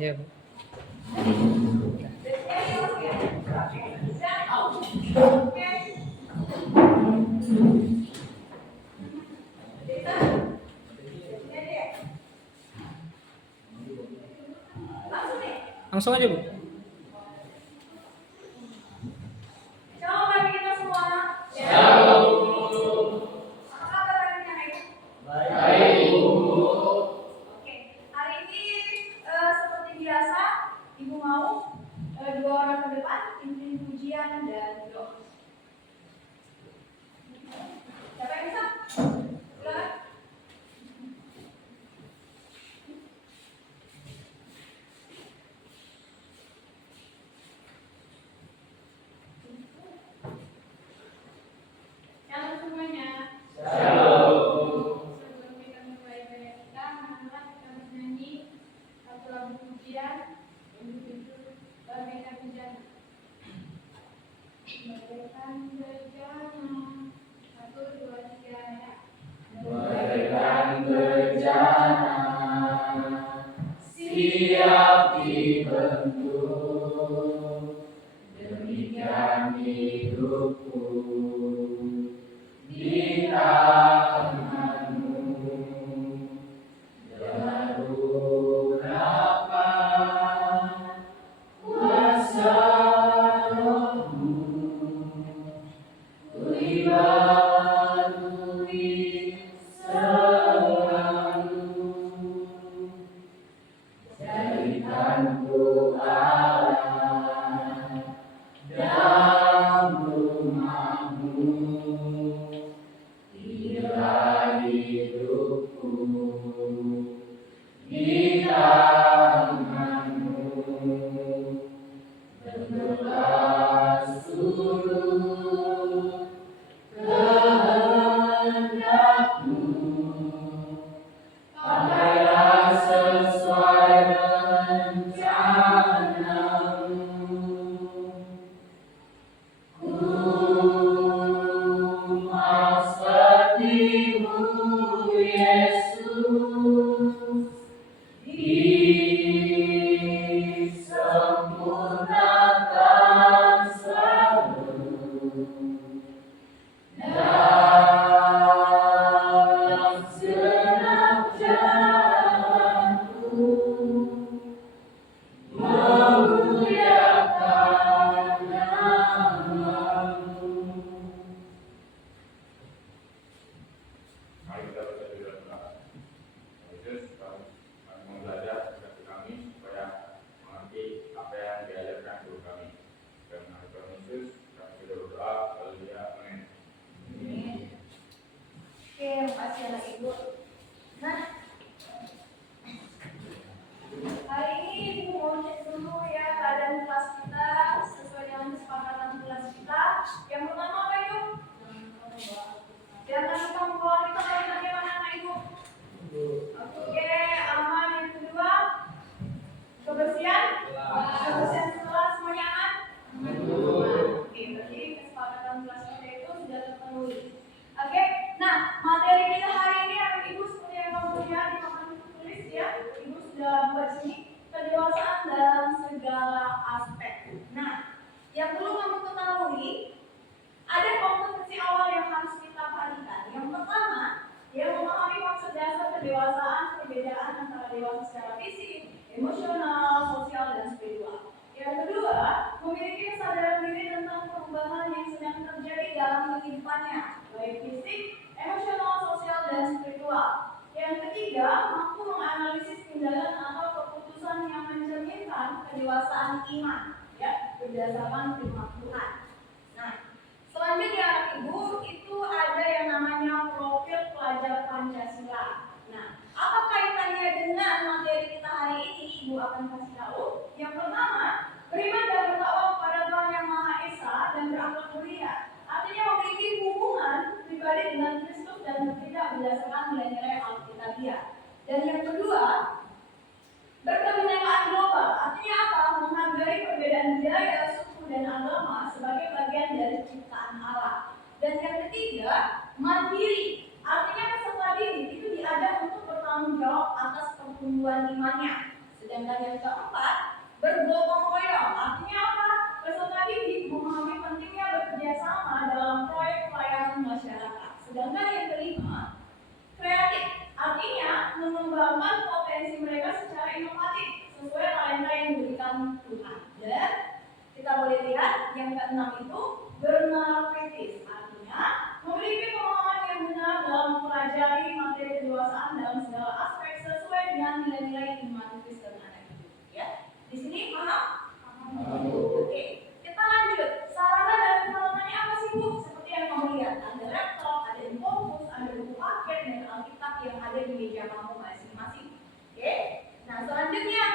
Iya, Bu. Langsung aja, Bu. Shalom bagi kita semua. Apa kabar hari ini? Baik. Oke, hari ini seperti biasa, Ibu mau dua orang ke depan pimpin pujian dan doa. Siapa yang bisa? Silakan. Shalom semuanya. Sebelum kita mulai ibadah kita, marilah kita bernyanyi satu lagu pujian untuk itu bagaikan bejana. Bagaikan bejana. 1, 2, 3 ya. Bagaikan bejana siap dibentuk, demikian hidupku di tanganmu. Baru berapa kuasa rohmu ku dibalui selalu, jadikanku Allah dalam rumahmu, bila hidupku di tanganmu. Bentuklah seluruh kehendakmu, pakailah sesuai rencanamu. Ku mau seperti-Mu, Yesus, disempurnakan selalu dalam segenap jalanku, memuliakan nama-Mu. Mari kita baca di dalam doa. Yesus, kami mau belajar dari kami supaya mengerti apa yang diajarkan guru kami. Dan mengenai Tuhan Yesus, kami sudah berdoa, haleluya, amin. Oke, makasih anak Ibu. Nah, hari ini Ibu mau cek dulu ya keadaan kelas kita sesuai dengan kesepakatan kelas kita. Yang pertama apa Ibu? Jangan lupa membawa kita kalau bagaimana anak Ibu. Oke, aman. Yang kedua, kebersihan. Kebersihan sekolah semuanya aman. Oke, berarti kesepakatan kelas kita itu sudah terpenuhi. Oke, nah materi kita hari ini anak Ibu seperti yang kamu lihat di papan tulis ya, Ibu sudah buat sini kedewasaan dalam segala aspek. Nah, yang perlu kamu ketahui ada kompetensi awal yang harus kita perhatikan. Yang pertama, dia memahami maksud dasar kedewasaan, perbedaan antara dewasa secara fisik, emosional, sosial, dan spiritual. Yang kedua, memiliki kesadaran diri tentang perubahan yang sedang terjadi dalam kehidupannya, baik fisik, emosional, sosial, dan spiritual. Yang ketiga, mampu menganalisis tindakan atau keputusan yang mencerminkan kedewasaan iman, ya, berdasarkan firman Tuhan. Nah, selanjutnya anak Ibu itu ada yang namanya profil pelajar Pancasila. Nah, apa kaitannya dengan materi kita hari ini? Ibu akan kasih tahu. Yang pertama, beriman dan bertakwa kepada Tuhan Yang Maha Esa dan berakhlak mulia. Artinya memiliki hubungan pribadi dengan Kristus dan bertindak berdasarkan nilai-nilai Alkitabiah. Dan yang kedua, berkebinekaan global. Artinya apa? Menghargai perbedaan budaya, suku, dan agama sebagai bagian dari ciptaan Allah. Dan yang ketiga, mandiri. Artinya peserta didik itu diajak untuk bertanggung jawab atas pertumbuhan imannya. Sedangkan yang keempat, bergotong royong. Artinya apa? Peserta didik memahami pentingnya bekerja sama dalam proyek pelayanan masyarakat. Sedangkan yang kelima, kreatif. Artinya mengembangkan potensi mereka secara inovatif sesuai talenta yang diberikan Tuhan. Dan kita boleh lihat yang keenam itu bernalar kritis. Artinya memiliki pemahaman yang benar dalam mempelajari materi kedewasaan dalam segala aspek sesuai dengan nilai-nilai iman Kristen anak itu. Ya, di sini paham? Oke, kita lanjut. Sarana dan peralatannya apa sih Bu? Seperti yang kamu lihat, ada laptop, ada infocus, ada buku paket dan Alkitab yang ada di meja kamu masing-masing. Oke, nah selanjutnya,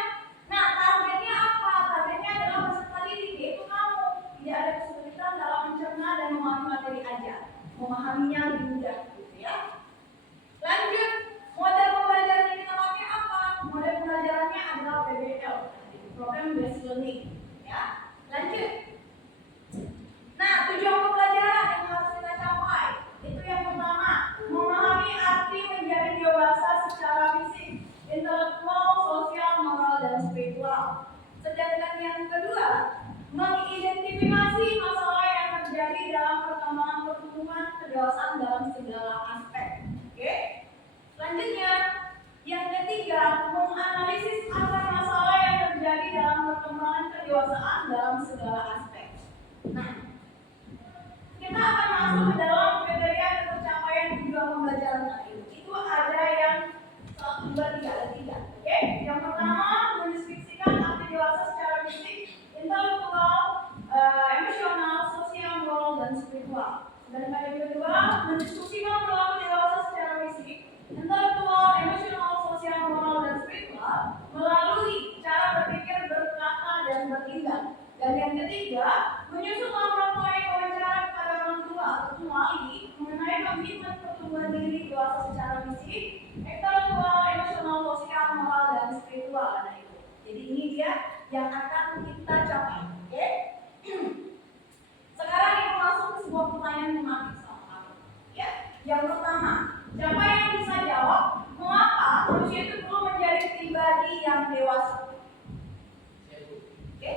nah targetnya apa? Targetnya adalah peserta didik, yaitu kamu. Tidak ada kesulitan dalam mencerna dan memahami materi ajar, memahaminya lebih mudah, gitu ya. Lanjut, model pembelajaran yang kita pakai apa? Model pembelajarannya adalah PBL, Program Based Learning. Ya, lanjut. Nah, tujuan pembelajaran yang harus kita capai itu yang pertama, memahami arti menjadi dewasa secara fisik, intelektual, sosial, moral, dan spiritual. Sedangkan yang kedua, mengidentifikasi masalah yang terjadi dalam perkembangan pertumbuhan kedewasaan dalam segala aspek. Oke? Selanjutnya, yang ketiga, menganalisis akar masalah yang terjadi dalam perkembangan kedewasaan dalam segala aspek. Nah, kita akan masuk ke dalam kriteria pencapaian tujuan pembelajaran tadi. Itu ada yang 1, 2, 3, ada 3. Oke? Yang pertama, mendeskripsikan arti dewasa secara fisik, intelektual, emosional, sosial, moral, dan spiritual. Sedangkan yang kedua, mendiskusikan perilaku dewasa secara fisik, intelektual, emosional, sosial, moral, dan spiritual melalui cara berpikir, berkata, dan bertindak. Dan yang ketiga, menyusun laporan proyek wawancara kepada orang tua atau wali mengenai komitmen pertumbuhan diri dewasa secara fisik, intelektual, emosional, sosial, moral, dan spiritual. Nah itu. Jadi ini dia yang akan kita capai. Oke? Sekarang kita masuk ke sebuah pertanyaan tematik sama kamu. Ya, yang pertama, siapa yang bisa jawab mengapa manusia itu perlu menjadi pribadi yang dewasa? Oke?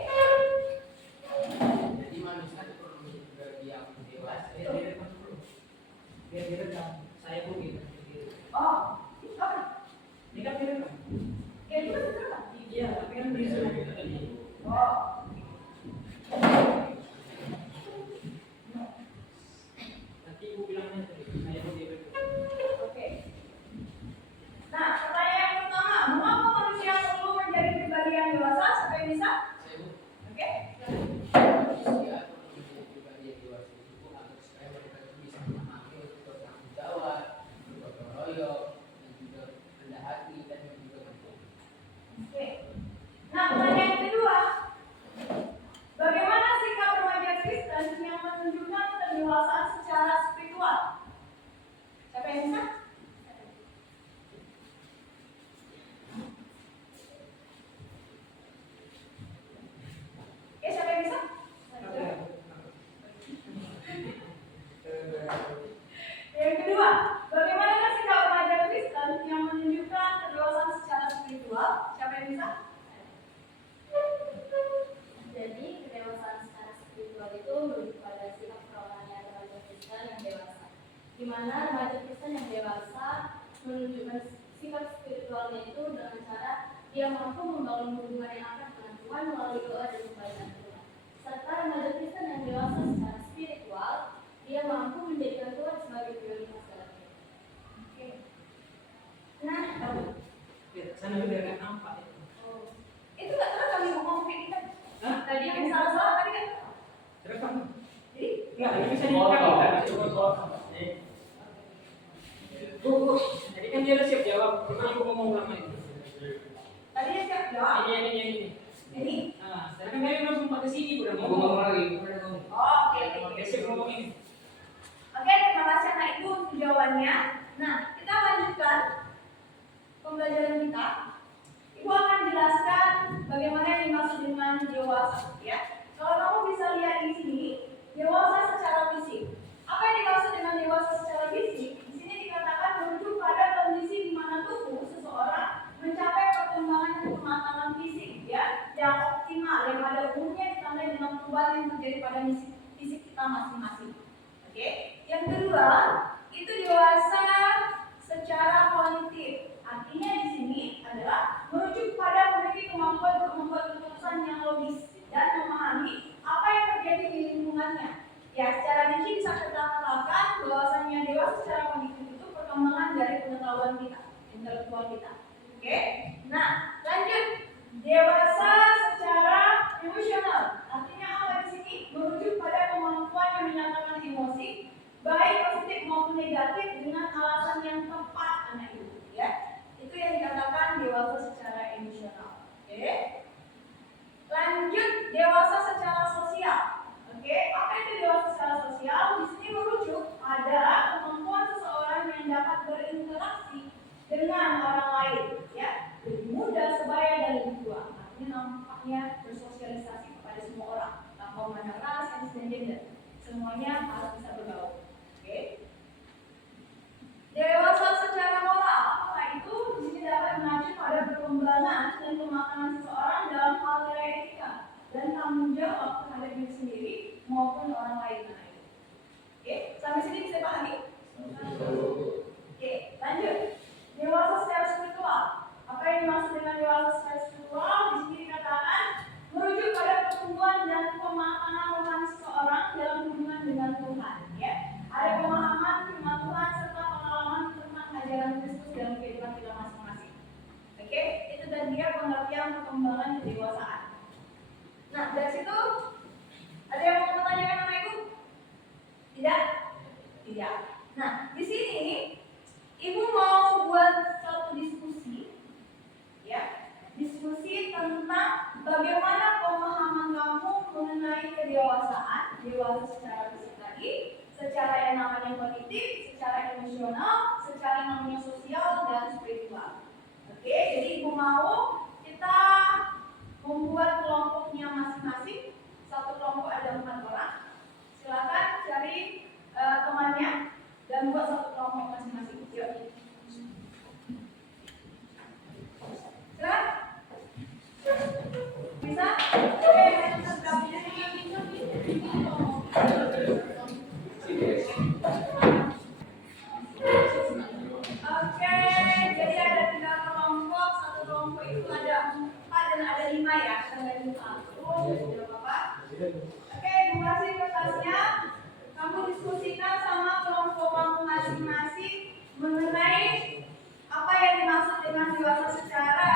Jadi manusia itu perlu menjadi pribadi yang dewasa. Biar direkam. Saya pun gitu. Oh, apa? Ini kan direkam. Ya itu betul. Iya, tapi kan disuruh tadi. Oh. Nanti ibu bilangnya tadi. Saya pun direkam. Oke. Nah, pertanyaan yang pertama, mengapa manusia perlu menjadi pribadi yang dewasa? Siapa yang bisa? Oke. Manusia perlu menjadi pribadi yang dewasa itu agar supaya mereka itu bisa memahami untuk bertanggung jawab, bergotong royong, dan juga rendah hati dan juga berdoa. Oke. Nah, pertanyaan yang kedua, bagaimana sikap remaja Kristen yang menunjukkan kedewasaan secara spiritual? Siapa yang bisa? Oke, siapa yang bisa? Yang kedua, bagaimana sikap remaja Kristen yang menunjukkan kedewasaan secara spiritual? Siapa yang bisa? Jadi kedewasaan secara spiritual itu lebih pada sikap kerohanian remaja Kristen yang dewasa, di mana remaja Kristen yang dewasa menunjukkan sikap spiritualnya itu dengan cara dia mampu membangun hubungan yang akrab dengan Tuhan melalui doa dan pembacaan Tuhan. Serta remaja Kristen yang dewasa secara spiritual, dia mampu menjadikan Tuhan sebagai prioritas dalam hidup. Oke. Nah, Sana juga kan nampak itu. oh. Itu nggak terus kami ngomong kayak kita. Hah? Tadi yang salah-salah tadi kan. Terekam. Jadi, Enggak, ini bisa direkam. Bu, tadi kan dia udah siap jawab. Cuma ibu ngomong lama itu. tadi dia siap jawab. Ini. Ini. Nah, sekarang kan dia langsung pakai sini udah ngomong lagi. Oh, oke. Dia siap ngomong ini. Oke, terima kasih anak ibu untuk jawabannya. Nah, kita lanjutkan pembelajaran kita. Ibu akan jelaskan bagaimana yang dimaksud dengan dewasa, ya. Kalau kamu bisa lihat di sini, dewasa secara fisik. Apa yang dimaksud dengan dewasa secara fisik? Di sini dikatakan merujuk pada kondisi di mana tubuh seseorang mencapai perkembangan dan kematangan daripada fisik kita masing-masing. Oke. Yang kedua, itu dewasa secara kognitif. Artinya di sini adalah merujuk pada memiliki kemampuan untuk membuat keputusan yang logis dan memahami apa yang terjadi di lingkungannya. Ya, secara rinci bisa kita katakan bahwasanya dewasa secara kognitif itu perkembangan dari pengetahuan kita, intelektual kita. Oke. Nah, lanjut. Dewasa secara emosional. Artinya apa di sini? Merujuk pada kemampuan yang menyatakan emosi baik positif maupun negatif dengan alasan yang tepat anak itu, ya. Itu yang dikatakan dewasa secara emosional. Oke. Lanjut, dewasa secara sosial. Oke, apa itu dewasa secara sosial? Di sini merujuk pada kemampuan seseorang yang dapat berinteraksi dengan orang lain, ya, lebih mudah, sebaya dan lebih tua. Artinya nampaknya bersosialisasi kepada semua orang tanpa memandang ras, etnis dan gender. Semuanya harus bisa bergaul. Oke. Dewasa secara moral, apa itu? Di sini dapat mengacu pada perkembangan dan pemahaman seseorang dalam hal nilai etika dan tanggung jawab terhadap diri sendiri maupun orang lain. Oke, sampai sini bisa pahami? Oke, lanjut. Dewasa secara spiritual. Apa yang dimaksud dengan dewasa secara spiritual? Di sini dikatakan merujuk pada pertumbuhan dan pemahaman rohani seseorang dalam hubungan dengan Tuhan. Ya, ada pemahaman firman Tuhan serta pengalaman tentang ajaran Kristus dalam kehidupan kita masing-masing. Oke, itu tadi dia pengertian perkembangan kedewasaan. Nah, dari situ ada yang mau menanyakan sama Ibu? Tidak? Tidak. Nah, di sini Ibu mau buat suatu diskusi, ya, diskusi tentang bagaimana pemahaman kamu mengenai kedewasaan, dewasa secara fisik tadi, secara yang namanya kognitif, secara emosional, secara yang namanya sosial dan spiritual. Oke, jadi Ibu mau kita membuat kelompoknya masing-masing. Satu kelompok ada 4 orang. Silakan cari temannya dan buat satu kelompok masing-masing. Yuk. Silakan. Bisa? Oke, Oke, jadi ada 3 kelompok. Satu kelompok itu ada 4 dan ada 5 ya. Kita nggak lupa. Tidak apa-apa. Oke, Bu kasih kertasnya. Kamu diskusikan sama kelompok kamu masing-masing mengenai apa yang dimaksud dengan dewasa secara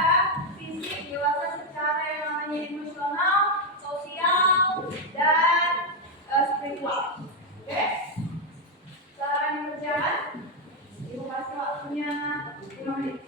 fisik, dewasa secara yang namanya emosional, sosial, dan spiritual. Oke? Cara yang berjalan, Ibu kasih waktunya 5 menit.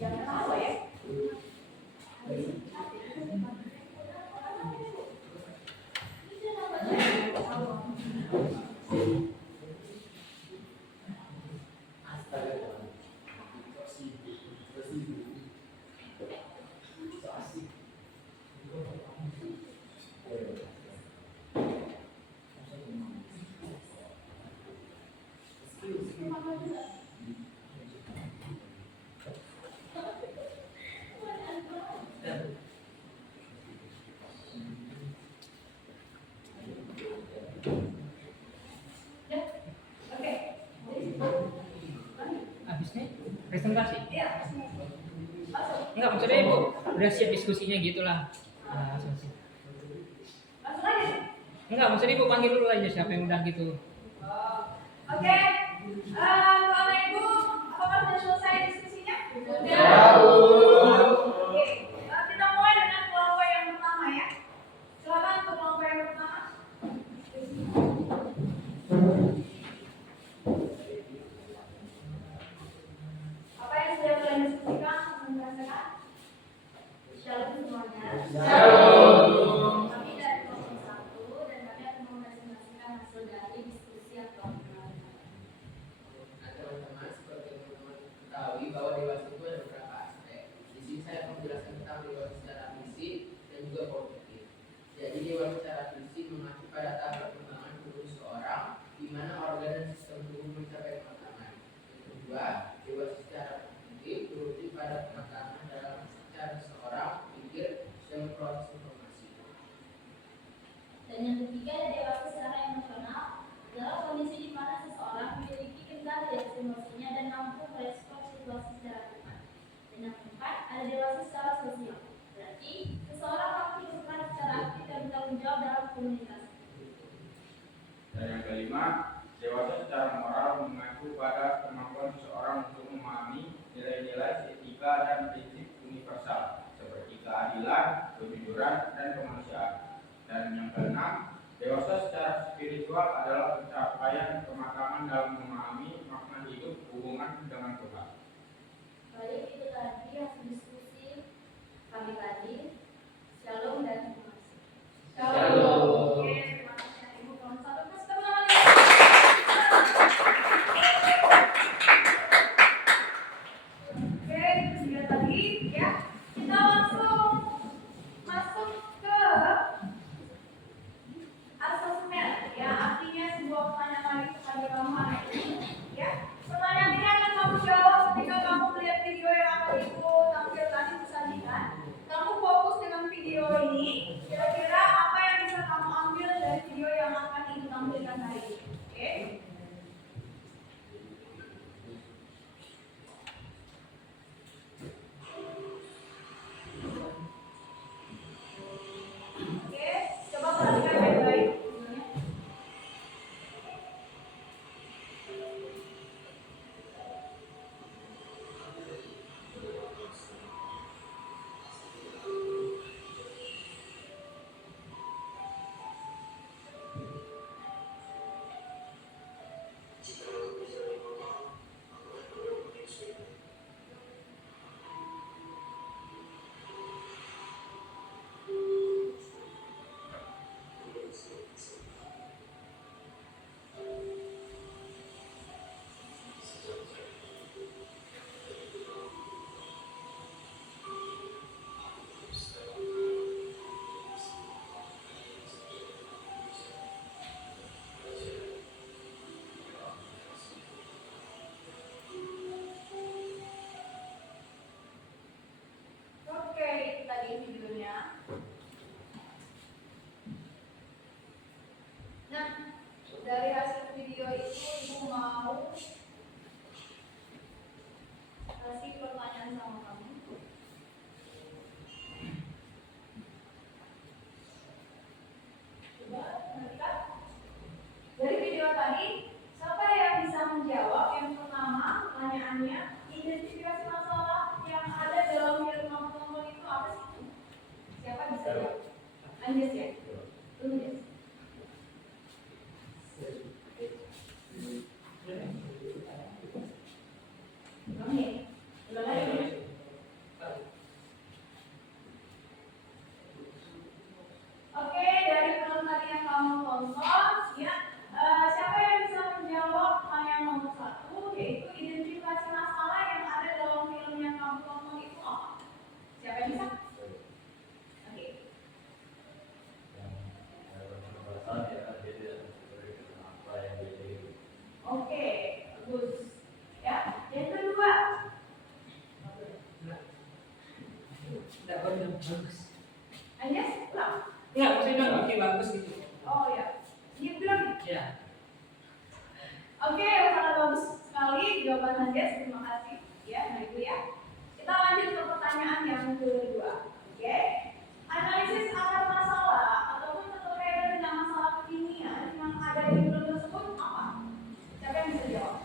Jangan tahu ya. Presentasi? Iya. Enggak, maksudnya Ibu udah siap diskusinya gitulah. Nah, Langsung aja. enggak, maksudnya Ibu panggil dulu aja siapa yang udah gitu. Oke. Bapak Ibu, apakah sudah selesai diskusinya? Oke, kita mulai dengan kelompok yang pertama ya. Silakan untuk kelompok yang pertama. Apa yang sudah kalian diskusikan? Menjelaskan. Shalom semuanya. Kami dari kelompok 1 dan kami akan mempresentasikan hasil dari diskusi yang telah dilakukan. Nah, teman-teman, seperti teman-teman ketahui bahwa dewasa itu ada beberapa aspek. Di sini saya akan menjelaskan tentang dewasa secara fisik dan juga kognitif. Jadi dewasa secara fisik mengacu pada tahap perkembangan tubuh seseorang, di mana organ dan sistem tubuh mencapai kematangan. Yang kedua, dewasa secara kognitif berujuk pada kematangan dalam cara seseorang berpikir dan memproses informasi. Dan yang ketiga, dewasa secara emosional adalah kondisi di mana seseorang memiliki kendali atas emosinya dan mampu merespons situasi secara tepat. Dan yang keempat, ada dewasa secara sosial. Berarti seseorang mampu berperan secara aktif dan bertanggung jawab dalam komunikasi. Dan yang kelima, dewasa secara moral mengacu pada kemampuan seseorang untuk memahami nilai-nilai etika dan prinsip universal seperti keadilan, kejujuran, dan kemanusiaan. Dan yang keenam, dewasa secara spiritual adalah pencapaian kematangan dalam memahami makna hidup hubungan dengan Tuhan. Baik, itu tadi hasil diskusi kami tadi. Shalom dan terima kasih. Shalom. Oke, terima kasih Ibu. Kelompok 1 plus teman lagi. Oke, itu dia tadi ya. Kita langsung masuk ke asesmen ya, artinya sebuah pertanyaan lagi kepada kamu hari ini ya. Pertanyaan ini akan kamu jawab ketika kamu melihat video yang akan ibu tampil tadi disajikan. Kamu fokus dengan video ini, kira-kira apa yang bisa kamu ambil dari video yang akan ibu tampilkan hari ini. Oke? Oke, coba perhatikan baik-baik videonya. Oke, itu tadi videonya. Nah, dari hasil video itu ibu mau kasih pertanyaan sama kamu. Coba perhatikan. Dari video tadi, siapa yang bisa menjawab? Yang pertama, pertanyaannya, identifikasi masalah yang ada dalam film nonton itu apa sih? Siapa bisa jawab? Anjas ya? Anjas. Oke, ulang lagi ya. Oke, dari film tadi yang kamu tonton, ya, siapa yang bisa menjawab pertanyaan nomor 1, yaitu identifikasi masalah yang ada dalam film yang kamu tonton itu apa? Siapa yang bisa? Oke. Oke, bagus. Ya, yang kedua. Tidak benar bagus. Anjas, ulang. Enggak, maksudnya bilang oke bagus gitu. Oh ya, dia bilang gitu. Ya. Oke, sangat bagus sekali jawaban Anjas. Terima kasih. Ya, nah itu ya. Kita lanjut ke pertanyaan yang kedua. Oke, analisis akar masalah ataupun keterkaitan dengan masalah kekinian yang ada di film tersebut apa? Siapa yang bisa jawab?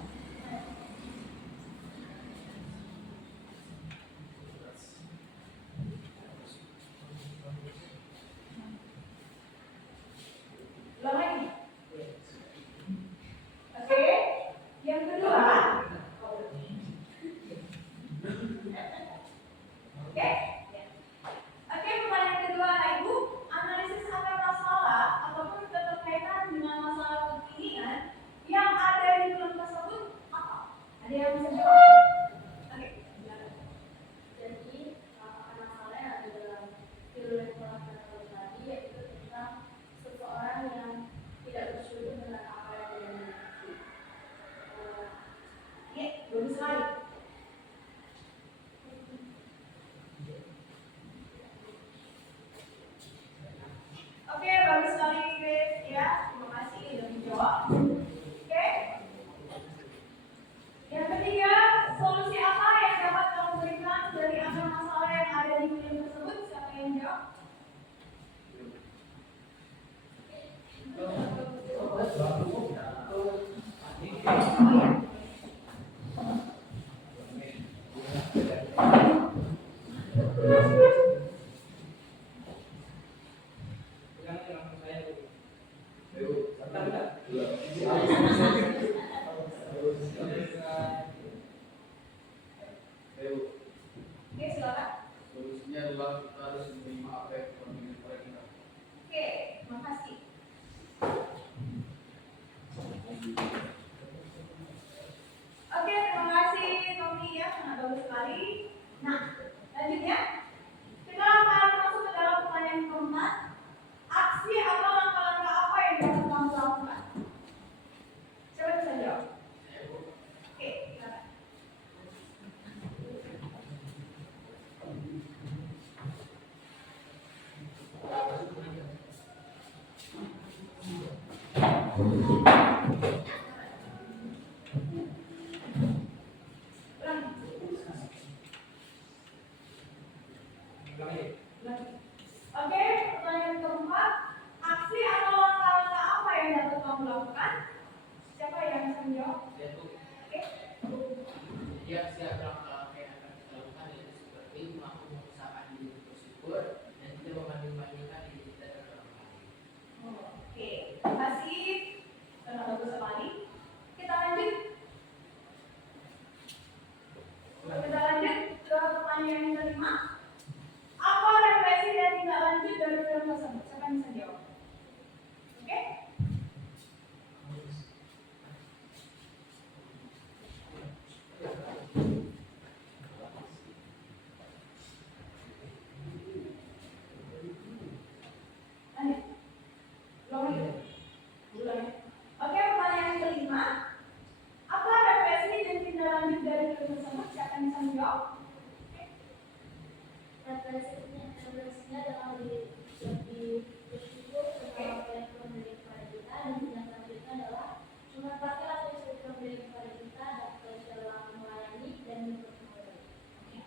Oke, silakan. Solusinya adalah kita harus menerima apa yang Tuhan berikan kepada kita. Oke, makasih. Oke, terima kasih Tommy ya, sangat bagus sekali. Nah, lanjutnya kita akan masuk ke dalam pertanyaan keempat. Aksi atau langkah-langkah apa yang dapat kamu lakukan? Siapa bisa jawab? Oke, silakan. Oke, pertanyaan keempat. Aksi atau langkah-langkah apa yang dapat kamu lakukan? Siapa yang bisa menjawab? Oke. Setiap siap langkah-langkah yang akan kita lakukan yaitu seperti mampu mengusahakan diri bersyukur dan tidak membanding-bandingkan diri kita dengan orang lain. Oke, terima kasih. Sangat bagus sekali. Kita lanjut. Kita lanjut ke pertanyaan yang kelima. Apa refleksi dan tindak lanjut dari film tersebut? Siapa yang bisa jawab? Oke. Lanjut. Ulang ya. Oke, pertanyaan yang kelima. Apa refleksi dan tindak lanjut dari film tersebut? Siapa yang bisa menjawab? Referensinya adalah lebih bersyukur tentang apa yang Tuhan berikan kepada kita, dan tindak lanjutnya adalah memanfaatkan apa yang Tuhan berikan kepada kita dalam melayani dan memperbaiki.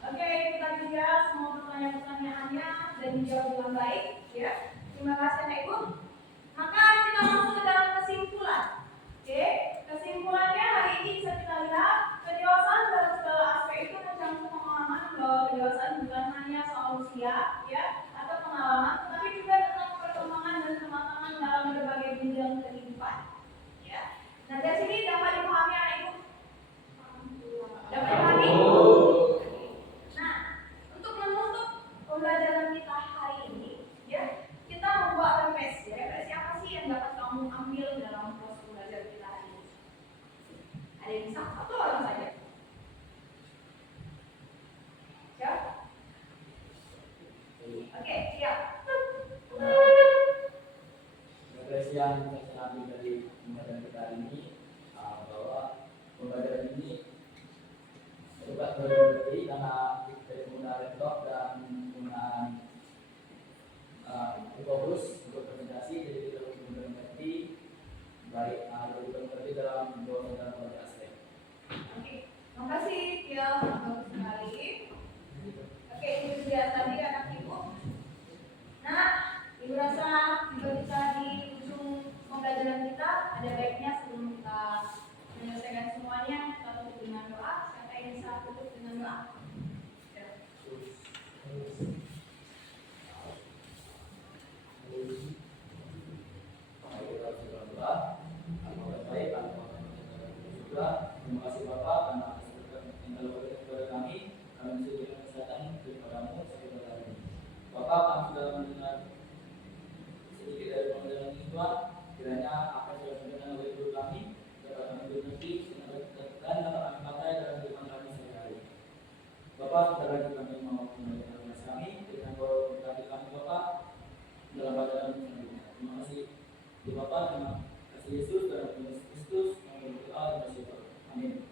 Oke, kita juga semua pertanyaan-pertanyaannya dan dijawab dengan baik, ya. Terima kasih Anak Ibu. Maka kita masuk ke dalam kesimpulan. Oke, kesimpulannya hari ini bisa kita lihat kedewasaan dalam segala aspek itu mencakup pemahaman bahwa kedewasaan bukan hanya soal usia, ya, atau pengalaman, tetapi juga tentang perkembangan dan kematangan dalam berbagai bidang kehidupan. Ya. Nah, dari sini dapat dipahami Anak Ibu. Dapat dipahami? Nah, untuk menutup pembelajaran kita hari ini, ya, kita membuat refleksi. Refleksi apa sih yang dapat kamu ambil dalam proses belajar kita hari ini? Ada yang bisa? Satu orang saja. Siap? Oke, siap. Refleksi yang saya ambil dari pembelajaran kita hari ini bahwa pembelajaran ini dapat berarti karena dari penggunaan laptop dan penggunaan fokus untuk presentasi, jadi kita harus mengerti baik mengerti dalam dua dan berbagai aspek. Oke, terima kasih ya, bagus sekali. Oke, itu dia tadi anak ibu. Nah, ibu rasa juga kita di ujung pembelajaran kita ada baiknya sebelum kita menyelesaikan semuanya kita tutup dengan doa. Siapa yang bisa tutup dengan doa? Ya. Terima kasih Bapak karena yang telah berikan kepada kami bisa berikan kesehatan daripadamu sekitar hari ini. Bapak, kami sudah mendengar sedikit dari pembelajaran ini Tuhan, kiranya apa yang sudah disampaikan oleh guru kami dapat kami mengerti dan dapat kami pakai dalam kehidupan kami sehari-hari. Bapak, sebentar lagi kami mau mengajarkan kelas kami dengan berkati kami Bapak dalam pelajaran selanjutnya. Terima kasih di Bapak, terima kasih Yesus dan Kristus kami berdoa dan bersyukur. Amin.